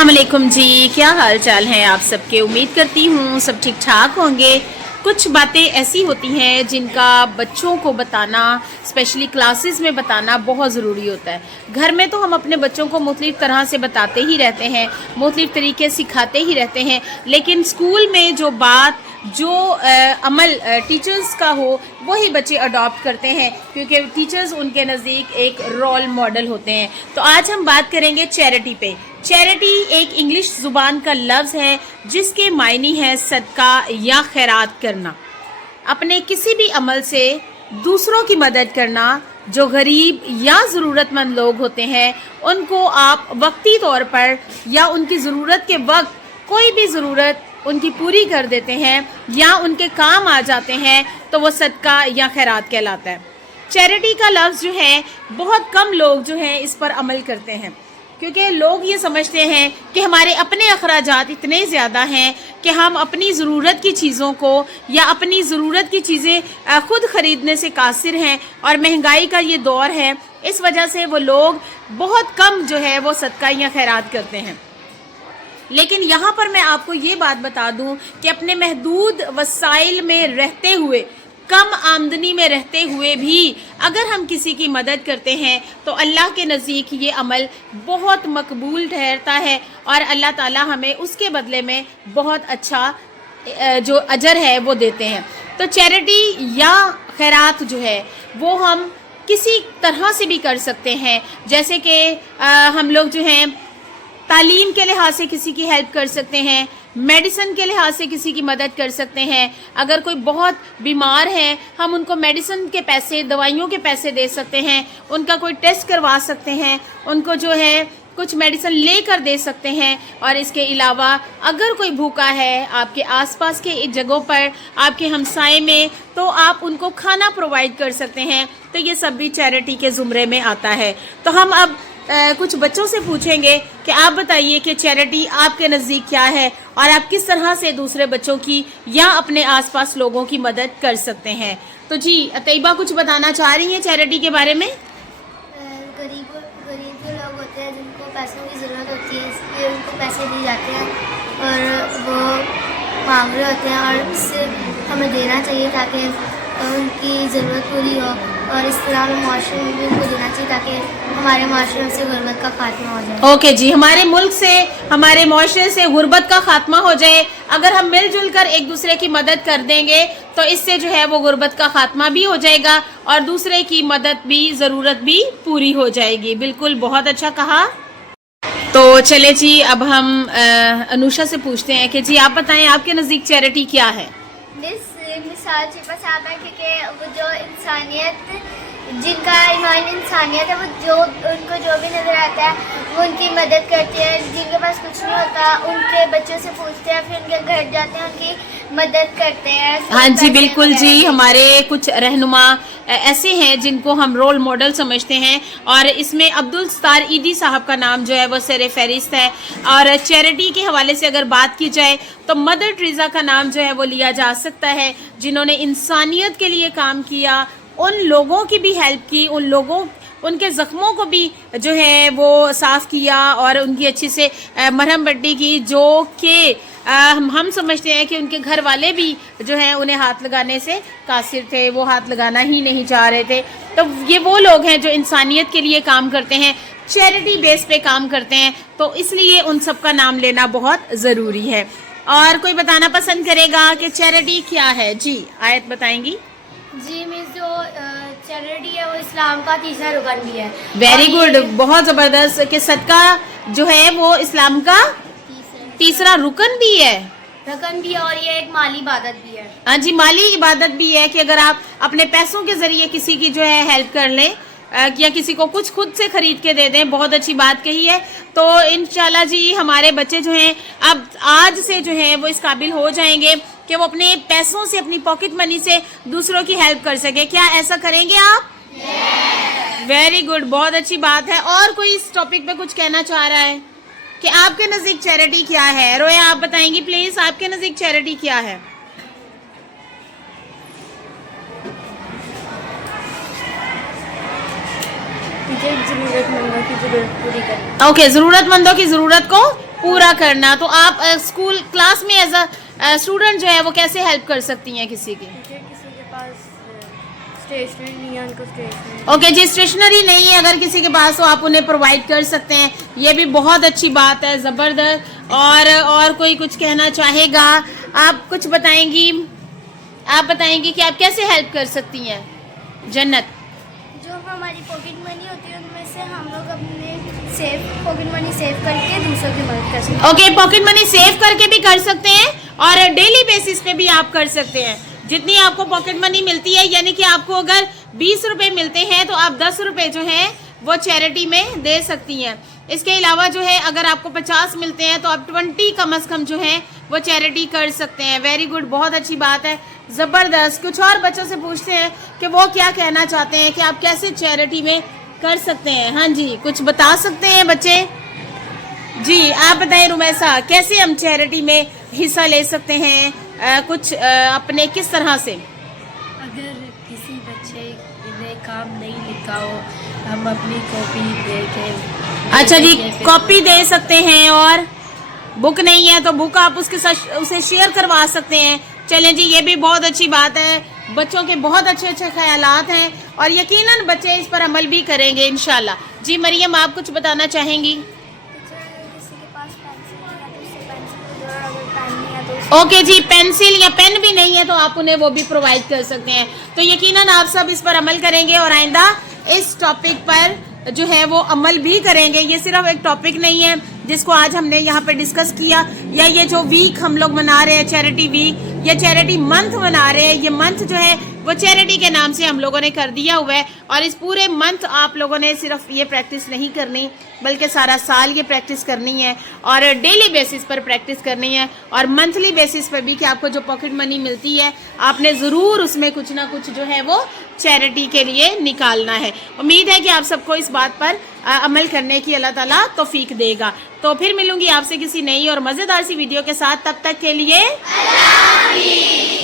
अस्सलामुअलैकुम जी, क्या हाल चाल हैं आप सबके। उम्मीद करती हूँ सब ठीक ठाक होंगे। कुछ बातें ऐसी होती हैं जिनका बच्चों को बताना, स्पेशली क्लासेस में बताना बहुत ज़रूरी होता है। घर में तो हम अपने बच्चों को मुख्तलिफ़ तरह से बताते ही रहते हैं, मुख्तलिफ़ तरीके सिखाते ही रहते हैं, लेकिन स्कूल में जो बात जो अमल टीचर्स का हो वही बच्चे अडॉप्ट करते हैं, क्योंकि टीचर्स उनके नज़दीक एक रोल मॉडल होते हैं। तो आज हम बात करेंगे चैरिटी पे। चैरिटी एक इंग्लिश ज़ुबान का लफ्ज़ है जिसके मायने है सदका या खैरात करना। अपने किसी भी अमल से दूसरों की मदद करना। जो गरीब या ज़रूरतमंद लोग होते हैं उनको आप वक्ती तौर पर या उनकी ज़रूरत के वक्त कोई भी ज़रूरत उनकी पूरी कर देते हैं या उनके काम आ जाते हैं तो वो सदका या खैरात कहलाता है। चैरिटी का लफ्ज़ जो है बहुत कम लोग जो हैं इस पर अमल करते हैं, क्योंकि लोग ये समझते हैं कि हमारे अपने अखराजात इतने ज़्यादा हैं कि हम अपनी ज़रूरत की चीज़ों को या अपनी ज़रूरत की चीज़ें ख़ुद ख़रीदने से कासिर हैं, और महंगाई का ये दौर है, इस वजह से वो लोग बहुत कम जो है वो सदका या खैरात करते हैं। लेकिन यहाँ पर मैं आपको ये बात बता दूँ कि अपने महदूद वसाइल में रहते हुए, कम आमदनी में रहते हुए भी अगर हम किसी की मदद करते हैं तो अल्लाह के नज़दीक ये अमल बहुत मकबूल ठहरता है और अल्लाह ताला हमें उसके बदले में बहुत अच्छा जो अजर है वो देते हैं। तो चैरिटी या खैरात जो है वो हम किसी तरह से भी कर सकते हैं, जैसे कि हम लोग जो हैं तालीम के लिहाज से किसी की हेल्प कर सकते हैं, मेडिसिन के लिहाज से किसी की मदद कर सकते हैं। अगर कोई बहुत बीमार है हम उनको मेडिसिन के पैसे, दवाइयों के पैसे दे सकते हैं, उनका कोई टेस्ट करवा सकते हैं, उनको जो है कुछ मेडिसिन लेकर दे सकते हैं। और इसके अलावा अगर कोई भूखा है आपके आसपास के जगहों पर, आपके हमसाए में, तो आप उनको खाना प्रोवाइड कर सकते हैं। तो ये सब भी चैरिटी के ज़ुमरे में आता है। तो हम अब कुछ बच्चों से पूछेंगे कि आप बताइए कि चैरिटी आपके नज़दीक क्या है और आप किस तरह से दूसरे बच्चों की या अपने आसपास लोगों की मदद कर सकते हैं। तो जी तैयबा कुछ बताना चाह रही हैं चैरिटी के बारे में। गरीब जो लोग होते हैं जिनको पैसों की ज़रूरत होती है, इसलिए उनको पैसे दिए जाते हैं और वो मांग रहे होते हैं और इससे हमें देना चाहिए ताकि उनकी ज़रूरत पूरी हो, और इस तरह हमें माशरे में भी उनको देना चाहिए ताकि हमारे माशरे से गुर्बत का खात्मा हो जाए। ओके जी, हमारे मुल्क से, हमारे माशरे से गुर्बत का खात्मा हो जाए। अगर हम मिलजुल कर एक दूसरे की मदद कर देंगे तो इससे जो है वो गुर्बत का खात्मा भी हो जाएगा और दूसरे की मदद भी, ज़रूरत भी पूरी हो जाएगी। बिल्कुल, बहुत अच्छा कहा। तो चले जी, अब हम अनुषा से पूछते हैं कि जी आप बताएं आपके नज़दीक चैरिटी क्या है। मिसाल सिर्फ आप है क्योंकि वो जो इंसानियत, जिनका ईमान इंसानियत है, वो जो उनको जो भी नज़र आता है वो उनकी मदद करते हैं। जिनके पास कुछ नहीं होता उनके बच्चों से पूछते हैं, फिर उनके घर जाते हैं, उनकी मदद करते हैं। हाँ जी बिल्कुल जी, हमारे कुछ रहनुमा ऐसे हैं जिनको हम रोल मॉडल समझते हैं, और इसमें अब्दुल सत्तार ईदी साहब का नाम जो है वो सर फहरिस्त है। और चैरिटी के हवाले से अगर बात की जाए तो मदर टेरेसा का नाम जो है वो लिया जा सकता है, जिन्होंने इंसानियत के लिए काम किया, उन लोगों की भी हेल्प की, उन लोगों उनके ज़ख्मों को भी जो है वो साफ़ किया और उनकी अच्छी से मरहम पट्टी की, जो कि हम समझते हैं कि उनके घर वाले भी जो हैं उन्हें हाथ लगाने से कासिर थे, वो हाथ लगाना ही नहीं चाह रहे थे। तो ये वो लोग हैं जो इंसानियत के लिए काम करते हैं, चैरिटी बेस पे काम करते हैं, तो इसलिए उन सब का नाम लेना बहुत ज़रूरी है। और कोई बताना पसंद करेगा कि चैरिटी क्या है? जी आयत बताएंगी। जी मिस, जो चैरिटी है वो इस्लाम का तीसरा रुकन भी है। वेरी गुड, बहुत ज़बरदस्त कि सदका जो है वो इस्लाम का तीसरा रुकन भी है। और ये एक माली इबादत भी है। हाँ जी, माली इबादत भी है कि अगर आप अपने पैसों के ज़रिए किसी की जो है हेल्प कर लें या किसी को कुछ खुद से ख़रीद के दे दें, बहुत अच्छी बात कही है। तो इंशाल्लाह जी हमारे बच्चे जो हैं अब आज से जो हैं वो इस काबिल हो जाएंगे कि वो अपने पैसों से, अपनी पॉकेट मनी से दूसरों की हेल्प कर सके। क्या ऐसा करेंगे आप? वेरी गुड, बहुत अच्छी बात है। और कोई इस टॉपिक पे कुछ कहना चाह रहा है कि आपके नज़दीक चैरिटी क्या है? रोया आप बताएंगी प्लीज़, आपके नज़दीक चैरिटी क्या है? ज़रूरतमंदों की ज़रूरत पूरी करना। ओके, ज़रूरतमंदों की ज़रूरत को पूरा करना। तो आप स्कूल क्लास में एज अ स्टूडेंट जो है वो कैसे हेल्प कर सकती हैं किसी की? किसी के पास स्टेशनरी नहीं है, उनको स्टेशनरी ओके जी, स्टेशनरी नहीं है अगर किसी के पास तो आप उन्हें प्रोवाइड कर सकते हैं, ये भी बहुत अच्छी बात है, ज़बरदस्त। और कोई कुछ कहना चाहेगा? आप कुछ बताएंगी? आप बताएंगी कि आप कैसे हेल्प कर सकती हैं? जन्नत, जो हमारी पॉकेट मनी होती है उनमें से हम लोग अपने पॉकेट मनी सेव करके दूसरों की मदद कर सकते हैं। ओके, पॉकेट मनी सेव करके भी कर सकते हैं और डेली बेसिस पे भी आप कर सकते हैं। जितनी आपको पॉकेट मनी मिलती है, यानी कि आपको अगर 20 रुपए मिलते हैं तो आप 10 रुपए जो है वो चैरिटी में दे सकती हैं। इसके अलावा जो है अगर आपको 50 मिलते हैं तो आप 20 कम से कम जो है वो चैरिटी कर सकते हैं। वेरी गुड, बहुत अच्छी बात है, ज़बरदस्त। कुछ और बच्चों से पूछते हैं कि वो क्या कहना चाहते हैं कि आप कैसे चैरिटी में कर सकते हैं। हाँ जी, कुछ बता सकते हैं बच्चे? जी आप बताएं रुमैसा, कैसे हम चैरिटी में हिस्सा ले सकते हैं? कुछ अपने किस तरह से? अगर किसी बच्चे ने काम नहीं लिखा हो, हम अपनी कॉपी दे के अच्छा जी, कॉपी दे सकते हैं, और बुक नहीं है तो बुक आप उसके साथ उसे शेयर करवा सकते हैं। चलें जी, ये भी बहुत अच्छी बात है। बच्चों के बहुत अच्छे अच्छे ख्यालात हैं और यकीनन बच्चे इस पर अमल भी करेंगे इंशाल्लाह। जी मरियम, आप कुछ बताना चाहेंगी? ओके जी, पेंसिल या पेन भी नहीं है तो आप उन्हें वो भी प्रोवाइड कर सकते हैं। तो यकीनन आप सब इस पर अमल करेंगे और आइंदा इस टॉपिक पर जो है वो अमल भी करेंगे। ये सिर्फ एक टॉपिक नहीं है जिसको आज हमने यहाँ पे डिस्कस किया, या ये जो वीक हम लोग मना रहे हैं, चैरिटी वीक या चैरिटी मंथ मना रहे हैं, ये मंथ जो है वो चैरिटी के नाम से हम लोगों ने कर दिया हुआ है। और इस पूरे मंथ आप लोगों ने सिर्फ ये प्रैक्टिस नहीं करनी बल्कि सारा साल ये प्रैक्टिस करनी है और डेली बेसिस पर प्रैक्टिस करनी है और मंथली बेसिस पर भी कि आपको जो पॉकेट मनी मिलती है आपने ज़रूर उसमें कुछ ना कुछ जो है वो चैरिटी के लिए निकालना है। उम्मीद है कि आप सबको इस बात पर अमल करने की अल्लाह ताला तौफीक देगा। तो फिर मिलूंगी आपसे किसी नई और मज़ेदार सी वीडियो के साथ, तब तक के लिए अल्लाह हाफ़िज़।